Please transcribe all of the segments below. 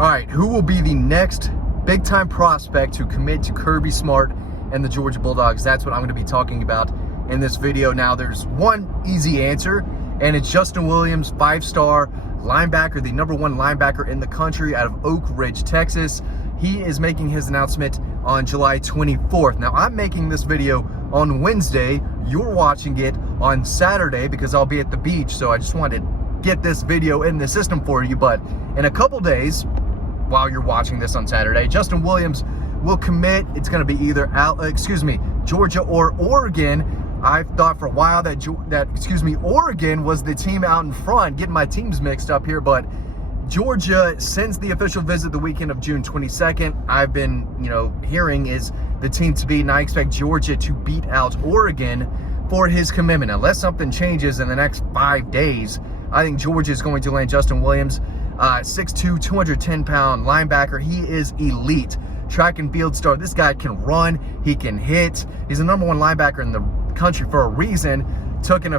All right, who will be the next big-time prospect to commit to Kirby Smart and the Georgia Bulldogs? That's what I'm going to be talking about in this video. Now, there's one easy answer, and it's Justin Williams, 5-star linebacker, the #1 linebacker in the country out of Oak Ridge, Texas. He is making his announcement on July 24th. Now, I'm making this video on Wednesday. You're watching it on Saturday because I'll be at the beach, so I just wanted to get this video in the system for you. But in a couple days, while you're watching this on Saturday, Justin Williams will commit. It's going to be either Georgia or Oregon. I've thought for a while that Oregon was the team out in front, getting my teams mixed up here, but Georgia, since the official visit the weekend of June 22nd, I've been, hearing is the team to beat, and I expect Georgia to beat out Oregon for his commitment. Unless something changes in the next 5 days, I think Georgia is going to land Justin Williams, 6'2", 210-pound linebacker. He is elite. Track and field star. This guy can run. He can hit. He's the #1 linebacker in the country for a reason. Took an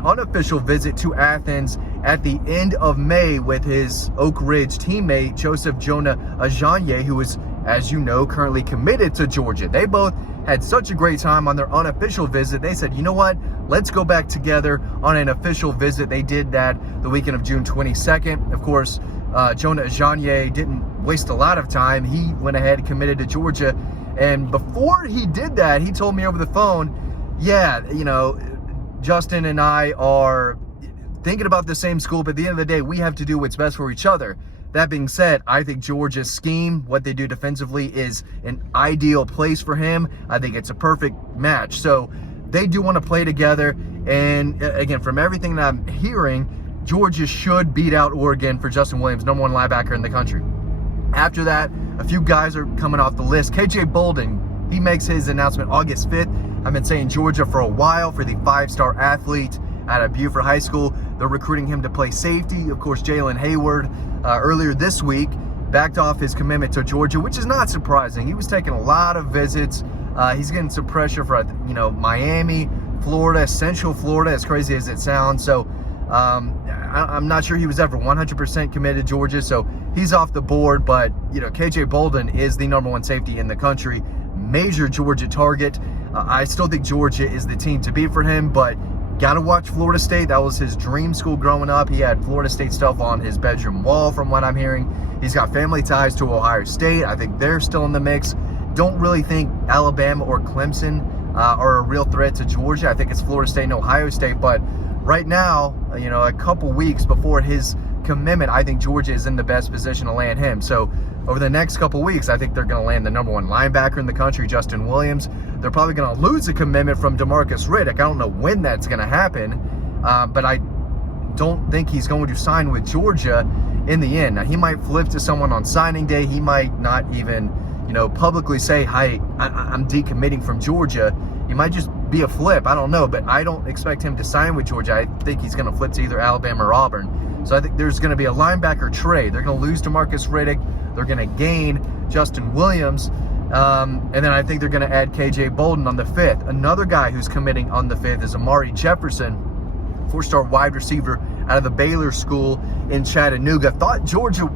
unofficial visit to Athens at the end of May with his Oak Ridge teammate, Joseph Jonah Ajanye, who is, as you know, currently committed to Georgia. They both had such a great time on their unofficial visit. They said, you know what, let's go back together on an official visit. They did that the weekend of June 22nd. Of course, Jonah Ajanye didn't waste a lot of time. He went ahead and committed to Georgia. And before he did that, he told me over the phone, yeah, Justin and I are thinking about the same school, but at the end of the day, we have to do what's best for each other. That being said, I think Georgia's scheme, what they do defensively, is an ideal place for him. I think it's a perfect match. So they do want to play together. And again, from everything that I'm hearing, Georgia should beat out Oregon for Justin Williams, #1 linebacker in the country. After that, a few guys are coming off the list. KJ Bolden, he makes his announcement August 5th. I've been saying Georgia for a while for the 5-star athlete out of Buford High School. They're recruiting him to play safety. Of course, Jalen Hayward earlier this week backed off his commitment to Georgia, which is not surprising. He was taking a lot of visits. He's getting some pressure for, Miami, Florida, Central Florida, as crazy as it sounds. So I'm not sure he was ever 100% committed to Georgia, so he's off the board. But, KJ Bolden is the #1 safety in the country, major Georgia target. I still think Georgia is the team to beat for him, but got to watch Florida State. That was his dream school growing up. He had Florida State stuff on his bedroom wall from what I'm hearing. He's got family ties to Ohio State. I think they're still in the mix. Don't really think Alabama or Clemson are a real threat to Georgia. I think it's Florida State and Ohio State, but right now, a couple weeks before his commitment, I think Georgia is in the best position to land him. So over the next couple weeks, I think they're going to land the #1 linebacker in the country, Justin Williams. They're probably going to lose a commitment from DeMarcus Riddick. I don't know when that's going to happen, but I don't think he's going to sign with Georgia in the end. Now, he might flip to someone on signing day. He might not even, publicly say, "Hi, I'm decommitting from Georgia." He might just be a flip. I don't know, but I don't expect him to sign with Georgia. I think he's going to flip to either Alabama or Auburn. So I think there's going to be a linebacker trade. They're going to lose DeMarcus Riddick. They're going to gain Justin Williams. And then I think they're going to add KJ Bolden on the 5th. Another guy who's committing on the 5th is Amari Jefferson, 4-star wide receiver out of the Baylor School in Chattanooga. Thought Georgia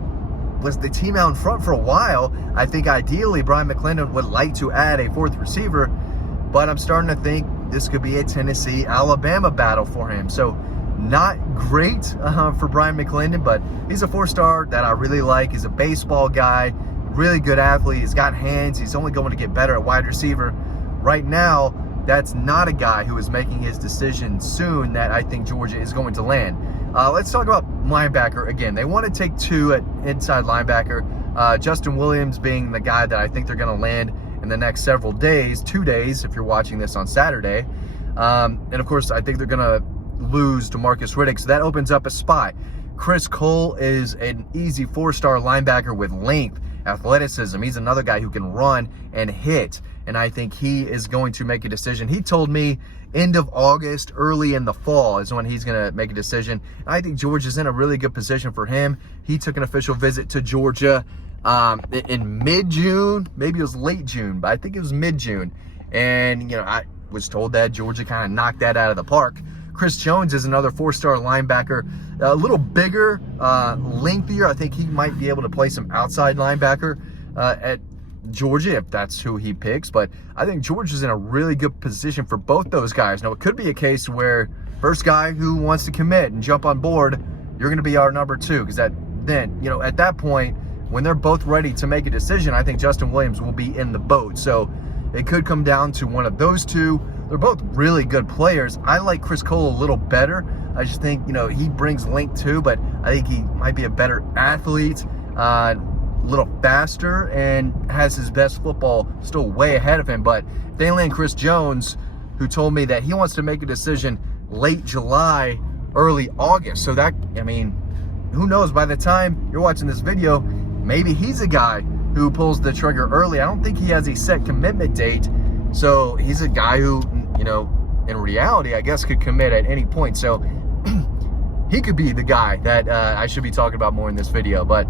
was the team out in front for a while. I think ideally Brian McClendon would like to add a 4th receiver, but I'm starting to think this could be a Tennessee-Alabama battle for him. So not great for Brian McClendon, but he's a 4-star that I really like. He's a baseball guy, really good athlete. He's got hands. He's only going to get better at wide receiver. Right now, that's not a guy who is making his decision soon that I think Georgia is going to land. Let's talk about linebacker again. They want to take 2 at inside linebacker. Justin Williams being the guy that I think they're going to land in the next several days, 2 days if you're watching this on Saturday. And of course, I think they're going to lose DeMarcus Riddick, so that opens up a spot. Chris Cole is an easy 4-star linebacker with length, athleticism. He's another guy who can run and hit, and I think he is going to make a decision. He told me end of August, early in the fall is when he's going to make a decision. I think Georgia's in a really good position for him. He took an official visit to Georgia in mid-June. Maybe it was late June, but I think it was mid-June. And, I was told that Georgia kind of knocked that out of the park. Chris Jones is another 4-star linebacker, a little bigger, lengthier. I think he might be able to play some outside linebacker at Georgia if that's who he picks. But I think Georgia's in a really good position for both those guys. Now, it could be a case where first guy who wants to commit and jump on board, you're going to be our number 2, because then, you know, at that point, when they're both ready to make a decision, I think Justin Williams will be in the boat. So it could come down to one of those two. They're both really good players. I like Chris Cole a little better. I just think, you know, he brings length too, but I think he might be a better athlete, a little faster, and has his best football still way ahead of him. But they land Chris Jones, who told me that he wants to make a decision late July, early August. So that, I mean, who knows, by the time you're watching this video, maybe he's a guy who pulls the trigger early. I don't think he has a set commitment date. So he's a guy who, you know, in reality, I guess could commit at any point. So he could be the guy that I should be talking about more in this video. But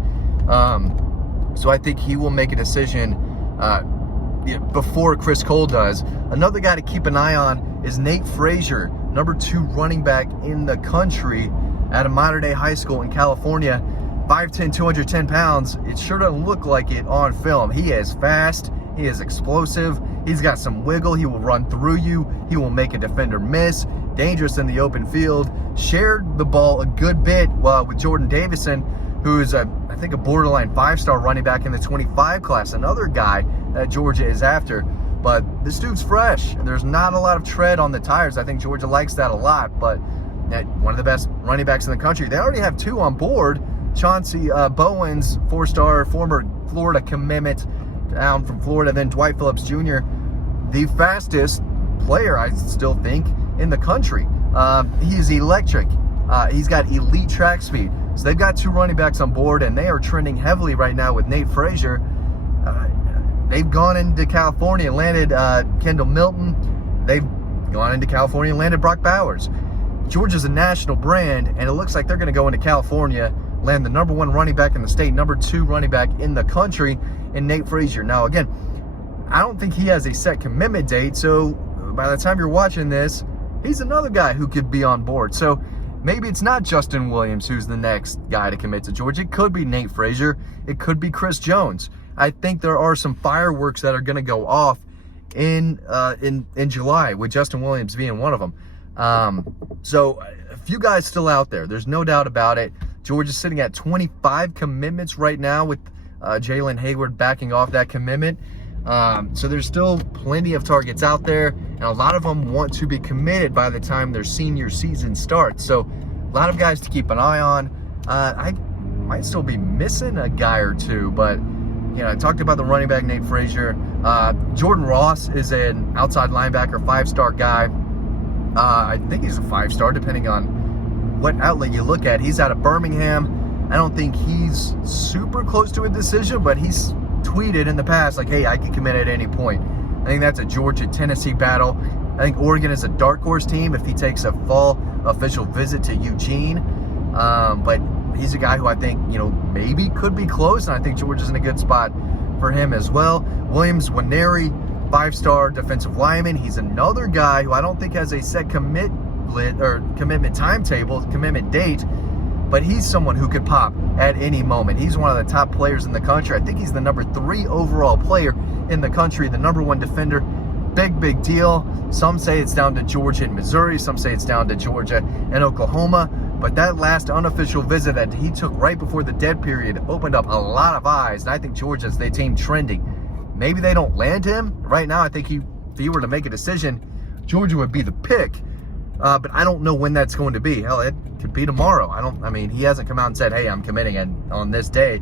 so I think he will make a decision before Chris Cole does. Another guy to keep an eye on is Nate Frazier, number 2 running back in the country at a modern-day high school in California. 5'10", 210 pounds. It sure doesn't look like it on film. He is fast. He is explosive. He's got some wiggle. He will run through you. He will make a defender miss. Dangerous in the open field. Shared the ball a good bit with Jordan Davison, who is, I think, a borderline 5-star running back in the 25 class. Another guy that Georgia is after. But this dude's fresh. There's not a lot of tread on the tires. I think Georgia likes that a lot. But one of the best running backs in the country. They already have 2 on board. Chauncey Bowens, 4-star, former Florida commitment down from Florida. Then Dwight Phillips Jr., the fastest player, I still think, in the country. He's electric. He's got elite track speed. So they've got 2 running backs on board, and they are trending heavily right now with Nate Frazier. They've gone into California and landed Kendall Milton. They've gone into California and landed Brock Bowers. Georgia's a national brand, and it looks like they're going to go into California, land the number 1 running back in the state, number 2 running back in the country, in Nate Frazier. Now, again, I don't think he has a set commitment date, so by the time you're watching this, he's another guy who could be on board. So maybe it's not Justin Williams who's the next guy to commit to Georgia. It could be Nate Frazier. It could be Chris Jones. I think there are some fireworks that are going to go off in July, with Justin Williams being one of them. So a few guys still out there. There's no doubt about it. Georgia's sitting at 25 commitments right now, with Jalen Hayward backing off that commitment. So there's still plenty of targets out there, and a lot of them want to be committed by the time their senior season starts. So a lot of guys to keep an eye on. I might still be missing a guy or two, but you know, I talked about the running back, Nate Frazier. Jordan Ross is an outside linebacker, 5-star guy. I think he's a 5-star, depending on what outlet you look at. He's out of Birmingham. I don't think he's super close to a decision, but he's tweeted in the past, like, hey, I can commit at any point. I think that's a Georgia-Tennessee battle. I think Oregon is a dark horse team if he takes a fall official visit to Eugene. But he's a guy who I think, you know, maybe could be close, and I think Georgia's in a good spot for him as well. Williams Nwaneri, 5-star defensive lineman. He's another guy who I don't think has a set commitment timetable, commitment date, but he's someone who could pop at any moment. He's one of the top players in the country. I think he's the number 3 overall player in the country, the number 1 defender. Big deal. Some say it's down to Georgia and Missouri. Some say it's down to Georgia and Oklahoma. But that last unofficial visit that he took right before the dead period opened up a lot of eyes. And I think Georgia's the team trending. Maybe they don't land him. Right now, I think if he were to make a decision, Georgia would be the pick. But I don't know when that's going to be. Hell, it could be tomorrow. I mean, he hasn't come out and said, hey, I'm committing on this day.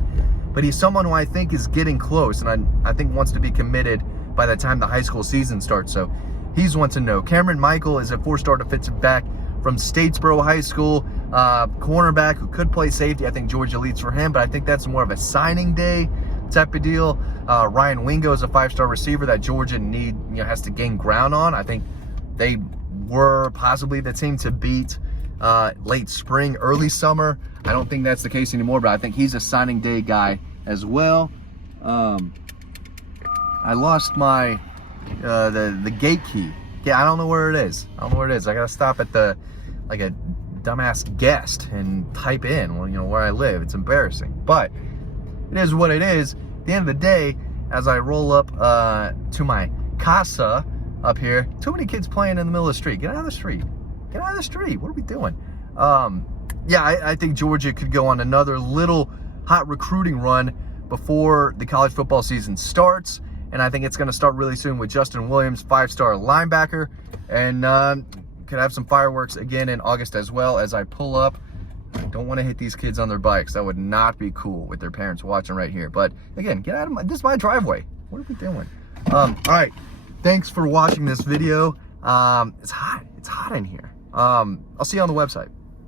But he's someone who I think is getting close, and I think wants to be committed by the time the high school season starts. So he's one to know. Cameron Michael is a 4-star defensive back from Statesboro High School, cornerback who could play safety. I think Georgia leads for him, but I think that's more of a signing day type of deal. Ryan Wingo is a 5-star receiver that Georgia has to gain ground on. I think they were possibly the team to beat late spring, early summer. I don't think that's the case anymore, but I think he's a signing day guy as well. I lost my the gate key. Yeah, I don't know where it is. I gotta stop at the like a dumbass guest and type in, well, you know, where I live. It's embarrassing, but it is what it is. At the end of the day, as I roll up to my casa up here, too many kids playing in the middle of the street. Get out of the street. Get out of the street. What are we doing? Yeah, I think Georgia could go on another little hot recruiting run before the college football season starts. And I think it's going to start really soon with Justin Williams, 5-star linebacker. And could have some fireworks again in August as well as I pull up. I don't want to hit these kids on their bikes. That would not be cool with their parents watching right here. But again, get out of this is my driveway. What are we doing? All right. Thanks for watching this video. It's hot. It's hot in here. I'll see you on the website.